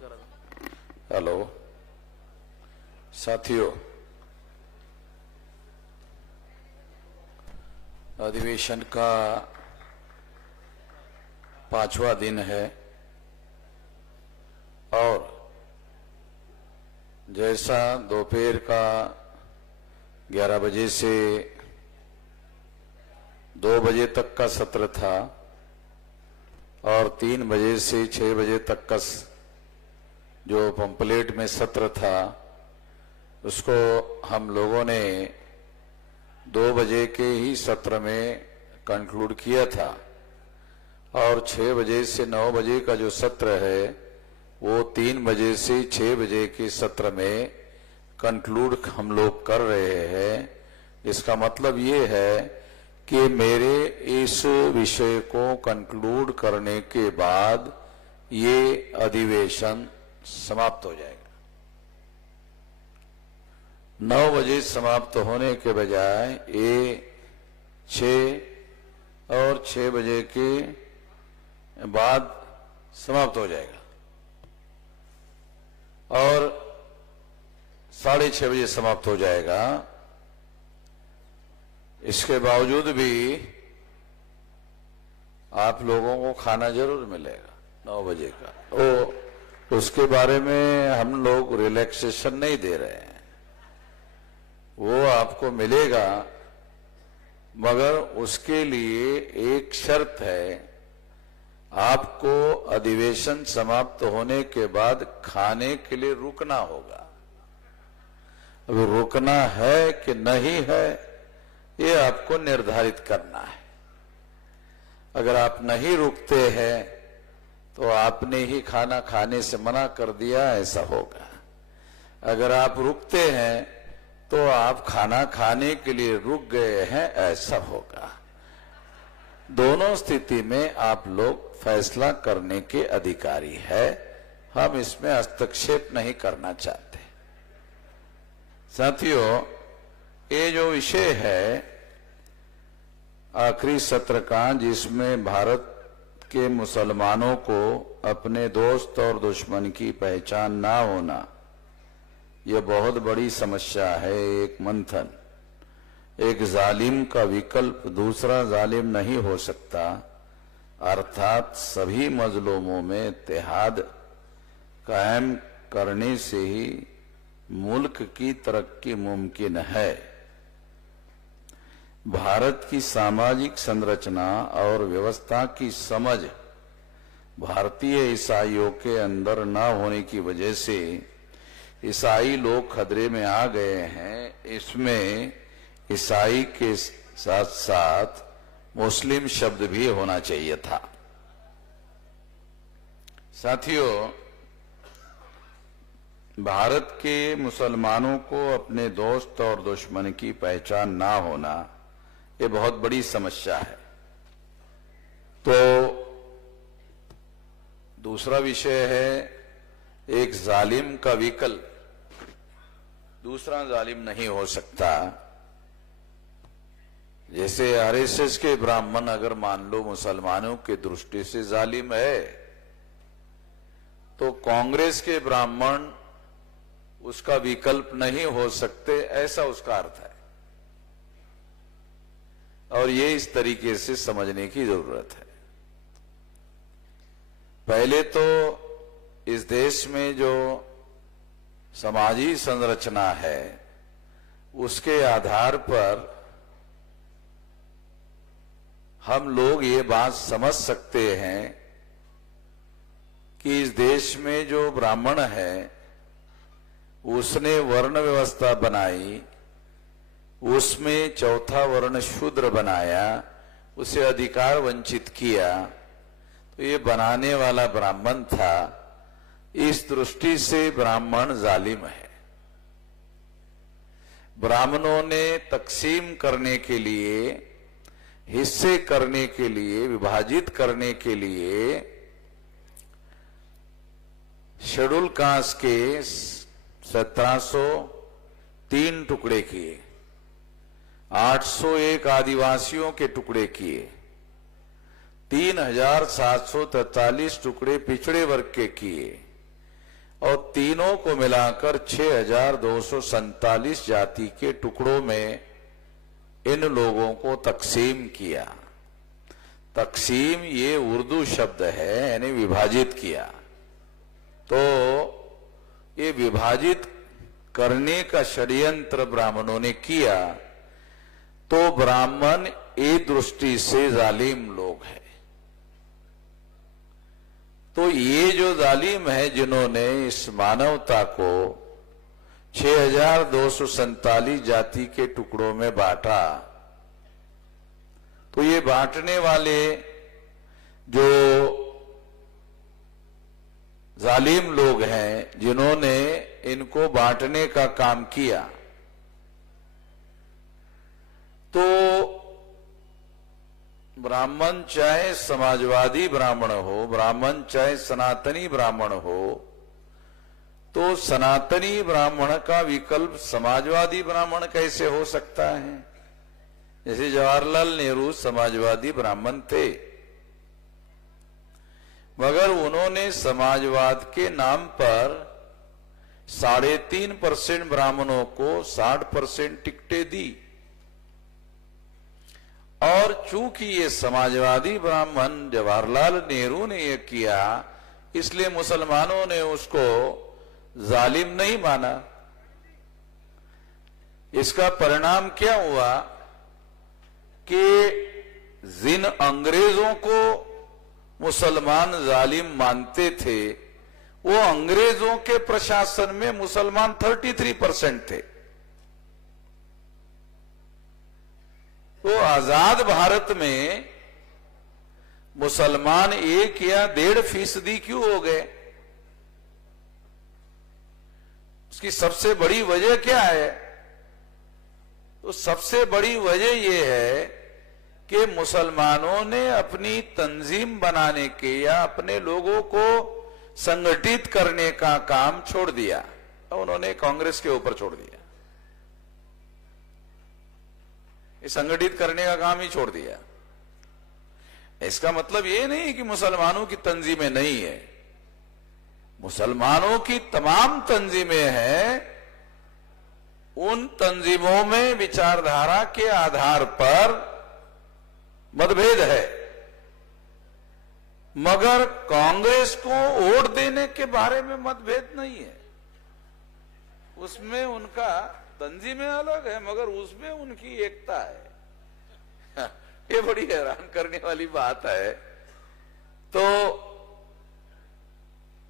Hello साथियों, अधिवेशन का 5वां दिन है और जैसा दोपहर का 11 बजे से 2 बजे तक का सत्र था और 3 बजे से 6 बजे तक का जो पंपलेट में सत्र था उसको हम लोगों ने 2 बजे के ही सत्र में कंक्लूड किया था और 6 बजे से 9 बजे का जो सत्र है वो 3 बजे से 6 बजे के सत्र में कंक्लूड हम लोग कर रहे हैं। इसका मतलब ये है कि मेरे इस विषय को कंक्लूड करने के बाद ये अधिवेशन समाप्त हो जाएगा। 9 बजे समाप्त होने के बजाय ये 6 और 6 बजे के बाद समाप्त हो जाएगा और 6:30 बजे समाप्त हो जाएगा। इसके बावजूद भी आप लोगों को खाना जरूर मिलेगा 9 बजे का। उसके बारे में हम लोग रिलैक्सेशन नहीं दे रहे हैं, वो आपको मिलेगा, मगर उसके लिए एक शर्त है, आपको अधिवेशन समाप्त होने के बाद खाने के लिए रुकना होगा। अब रुकना है कि नहीं है ये आपको निर्धारित करना है। अगर आप नहीं रुकते हैं तो आपने ही खाना खाने से मना कर दिया, ऐसा होगा। अगर आप रुकते हैं तो आप खाना खाने के लिए रुक गए हैं, ऐसा होगा। दोनों स्थिति में आप लोग फैसला करने के अधिकारी है। हम इसमें हस्तक्षेप नहीं करना चाहते। साथियों, ये जो विषय है आखिरी सत्र का, जिसमें भारत के मुसलमानों को अपने दोस्त और दुश्मन की पहचान ना होना, यह बहुत बड़ी समस्या है। एक मंथन, एक जालिम का विकल्प दूसरा जालिम नहीं हो सकता, अर्थात सभी मजलूमों में इत्तेहाद कायम करने से ही मुल्क की तरक्की मुमकिन है। भारत की सामाजिक संरचना और व्यवस्था की समझ भारतीय ईसाइयों के अंदर न होने की वजह से ईसाई लोग खतरे में आ गए हैं। इसमें ईसाई के साथ साथ मुस्लिम शब्द भी होना चाहिए था। साथियों, भारत के मुसलमानों को अपने दोस्त और दुश्मन की पहचान ना होना ये बहुत बड़ी समस्या है। तो दूसरा विषय है एक जालिम का विकल्प दूसरा जालिम नहीं हो सकता। जैसे आरएसएस के ब्राह्मण अगर मान लो मुसलमानों की दृष्टि से जालिम है, तो कांग्रेस के ब्राह्मण उसका विकल्प नहीं हो सकते, ऐसा उसका अर्थ है। और ये इस तरीके से समझने की जरूरत है। पहले तो इस देश में जो समाजी संरचना है उसके आधार पर हम लोग ये बात समझ सकते हैं कि इस देश में जो ब्राह्मण है उसने वर्ण व्यवस्था बनाई, उसमें चौथा वर्ण शूद्र बनाया, उसे अधिकार वंचित किया, तो ये बनाने वाला ब्राह्मण था। इस दृष्टि से ब्राह्मण जालिम है। ब्राह्मणों ने तकसीम करने के लिए, हिस्से करने के लिए, विभाजित करने के लिए शेड्यूल कास्ट के 1703 टुकड़े किए, 801 आदिवासियों के टुकड़े किए, 3743 टुकड़े पिछड़े वर्ग के किए, और तीनों को मिलाकर 6247 जाति के टुकड़ों में इन लोगों को तकसीम किया। तकसीम ये उर्दू शब्द है, यानी विभाजित किया। तो ये विभाजित करने का षड्यंत्र ब्राह्मणों ने किया। तो ब्राह्मण एक दृष्टि से जालिम लोग हैं। तो ये जो जालिम है जिन्होंने इस मानवता को 6247 जाति के टुकड़ों में बांटा, तो ये बांटने वाले जो जालिम लोग हैं जिन्होंने इनको बांटने का काम किया, तो ब्राह्मण चाहे समाजवादी ब्राह्मण हो, ब्राह्मण चाहे सनातनी ब्राह्मण हो, तो सनातनी ब्राह्मण का विकल्प समाजवादी ब्राह्मण कैसे हो सकता है? जैसे जवाहरलाल नेहरू समाजवादी ब्राह्मण थे, मगर उन्होंने समाजवाद के नाम पर 3.5% ब्राह्मणों को 60% टिकटें दी। और चूंकि ये समाजवादी ब्राह्मण जवाहरलाल नेहरू ने ये किया, इसलिए मुसलमानों ने उसको जालिम नहीं माना। इसका परिणाम क्या हुआ कि जिन अंग्रेजों को मुसलमान जालिम मानते थे, वो अंग्रेजों के प्रशासन में मुसलमान 33% थे। तो आजाद भारत में मुसलमान 1 या 1.5% क्यों हो गए? उसकी सबसे बड़ी वजह क्या है? तो सबसे बड़ी वजह यह है कि मुसलमानों ने अपनी तंजीम बनाने के या अपने लोगों को संगठित करने का काम छोड़ दिया। उन्होंने कांग्रेस के ऊपर छोड़ दिया, संगठित करने का काम ही छोड़ दिया। इसका मतलब ये नहीं कि मुसलमानों की तंजीमें नहीं है, मुसलमानों की तमाम तंजीमें हैं। उन तंजीमों में विचारधारा के आधार पर मतभेद है, मगर कांग्रेस को वोट देने के बारे में मतभेद नहीं है। उसमें उनका तंजीमें अलग है, मगर उसमें उनकी एकता है। ये बड़ी हैरान करने वाली बात है। तो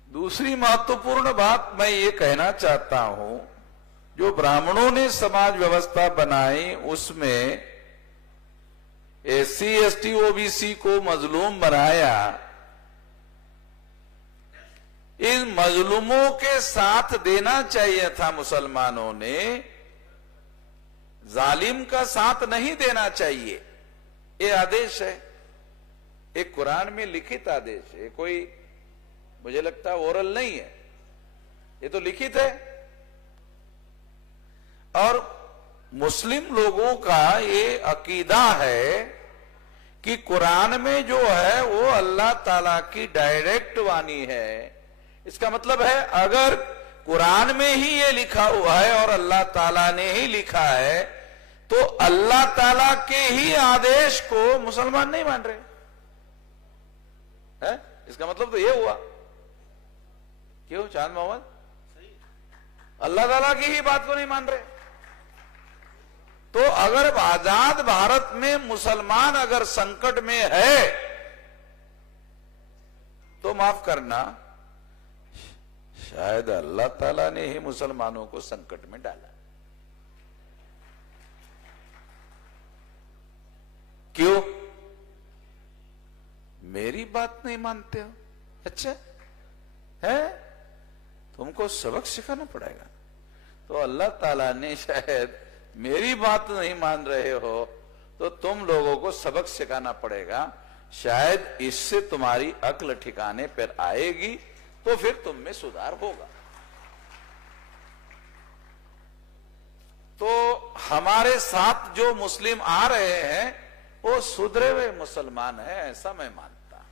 दूसरी महत्वपूर्ण बात मैं ये कहना चाहता हूं, जो ब्राह्मणों ने समाज व्यवस्था बनाई उसमें SC ST OBC को मजलूम बनाया। इन मजलूमों के साथ देना चाहिए था मुसलमानों ने, जालिम का साथ नहीं देना चाहिए। ये आदेश है, एक कुरान में लिखित आदेश है, कोई मुझे लगता ओरल नहीं है, ये तो लिखित है। और मुस्लिम लोगों का ये अकीदा है कि कुरान में जो है वो अल्लाह ताला की डायरेक्ट वाणी है। इसका मतलब है अगर कुरान में ही ये लिखा हुआ है और अल्लाह ताला ने ही लिखा है, तो अल्लाह ताला के ही आदेश को मुसलमान नहीं मान रहे है। इसका मतलब तो ये हुआ, क्यों चांद मोहम्मद, अल्लाह ताला की ही बात को नहीं मान रहे। तो अगर आजाद भारत में मुसलमान अगर संकट में है, तो माफ करना, शायद अल्लाह ताला ने ही मुसलमानों को संकट में डाला। क्यों? मेरी बात नहीं मानते हो? अच्छा है, तुमको सबक सिखाना पड़ेगा। तो अल्लाह ताला ने शायद मेरी बात नहीं मान रहे हो तो तुम लोगों को सबक सिखाना पड़ेगा, शायद इससे तुम्हारी अक्ल ठिकाने पर आएगी, तो फिर तुम में सुधार होगा। तो हमारे साथ जो मुस्लिम आ रहे हैं वो सुधरे हुए मुसलमान है, ऐसा मैं मानता।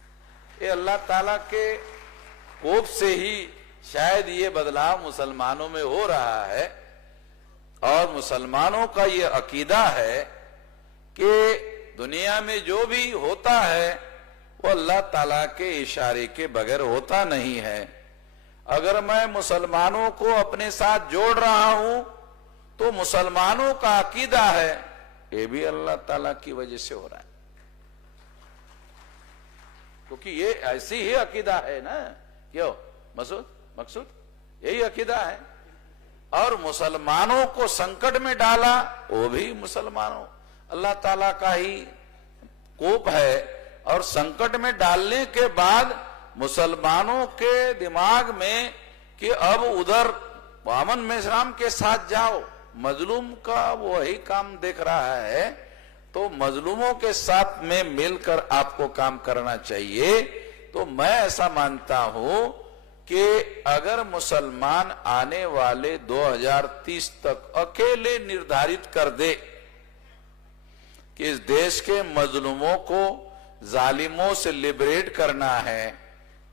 ये अल्लाह ताला के कोप से ही शायद ये बदलाव मुसलमानों में हो रहा है और मुसलमानों का ये अकीदा है कि दुनिया में जो भी होता है वो अल्लाह ताला के इशारे के बगैर होता नहीं है। अगर मैं मुसलमानों को अपने साथ जोड़ रहा हूं तो मुसलमानों का अकीदा है ये भी अल्लाह ताला की वजह से हो रहा है, क्योंकि ये ऐसी ही अकीदा है ना। क्यों मकसूद यही अकीदा है। और मुसलमानों को संकट में डाला वो भी मुसलमानों अल्लाह ताला का ही कोप है। और संकट में डालने के बाद मुसलमानों के दिमाग में कि अब उधर वामन मेश्राम के साथ जाओ, मजलूम का वही काम देख रहा है, तो मजलूमों के साथ में मिलकर आपको काम करना चाहिए। तो मैं ऐसा मानता हूं कि अगर मुसलमान आने वाले 2030 तक अकेले निर्धारित कर दे कि इस देश के मजलूमों को जालिमों से लिबरेट करना है,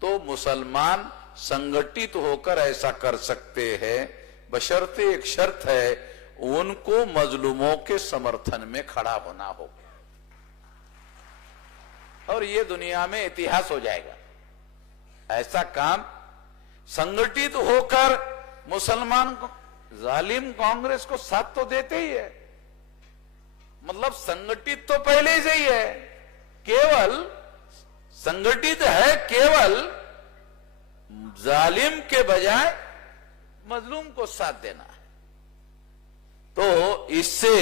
तो मुसलमान संगठित होकर ऐसा कर सकते हैं, बशर्ते एक शर्त है उनको मजलूमों के समर्थन में खड़ा होना हो। और ये दुनिया में इतिहास हो जाएगा। ऐसा काम संगठित होकर मुसलमान को, जालिम कांग्रेस को साथ तो देते ही है, मतलब संगठित तो पहले से ही है, केवल संगठित है केवल जालिम के बजाय मजलूम को साथ देना है। तो इससे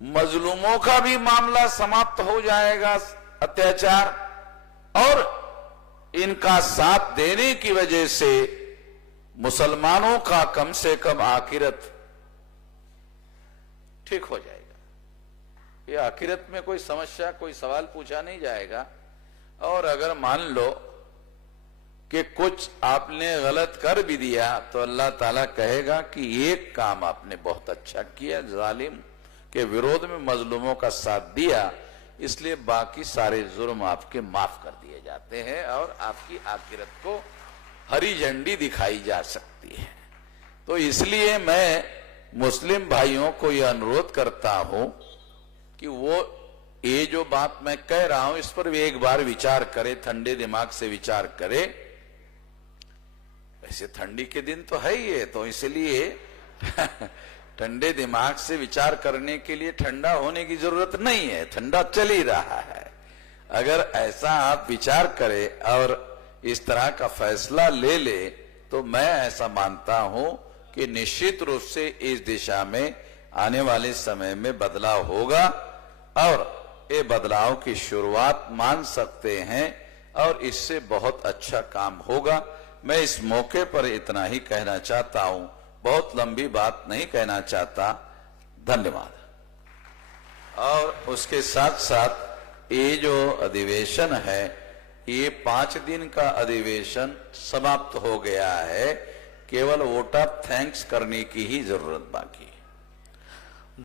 मजलूमों का भी मामला समाप्त हो जाएगा, अत्याचार, और इनका साथ देने की वजह से मुसलमानों का कम से कम आखिरत ठीक हो जाएगा। ये आखिरत में कोई समस्या, कोई सवाल पूछा नहीं जाएगा। और अगर मान लो कि कुछ आपने गलत कर भी दिया तो अल्लाह ताला कहेगा कि एक काम आपने बहुत अच्छा किया, जालिम के विरोध में मजलूमों का साथ दिया, इसलिए बाकी सारे जुर्म आपके माफ कर दिए जाते हैं और आपकी आखिरत को हरी झंडी दिखाई जा सकती है। तो इसलिए मैं मुस्लिम भाइयों को यह अनुरोध करता हूं कि वो ये जो बात मैं कह रहा हूं इस पर भी एक बार विचार करे, ठंडे दिमाग से विचार करे। वैसे ठंडी के दिन तो है ही है, तो इसलिए ठंडे दिमाग से विचार करने के लिए ठंडा होने की जरूरत नहीं है, ठंडा चल ही रहा है। अगर ऐसा आप विचार करें और इस तरह का फैसला ले ले तो मैं ऐसा मानता हूं कि निश्चित रूप से इस दिशा में आने वाले समय में बदलाव होगा और ये बदलाव की शुरुआत मान सकते हैं और इससे बहुत अच्छा काम होगा। मैं इस मौके पर इतना ही कहना चाहता हूं, बहुत लंबी बात नहीं कहना चाहता। धन्यवाद। और उसके साथ साथ ये जो अधिवेशन है ये 5 दिन का अधिवेशन समाप्त हो गया है, केवल वोट ऑफ थैंक्स करने की ही जरूरत बाकी है।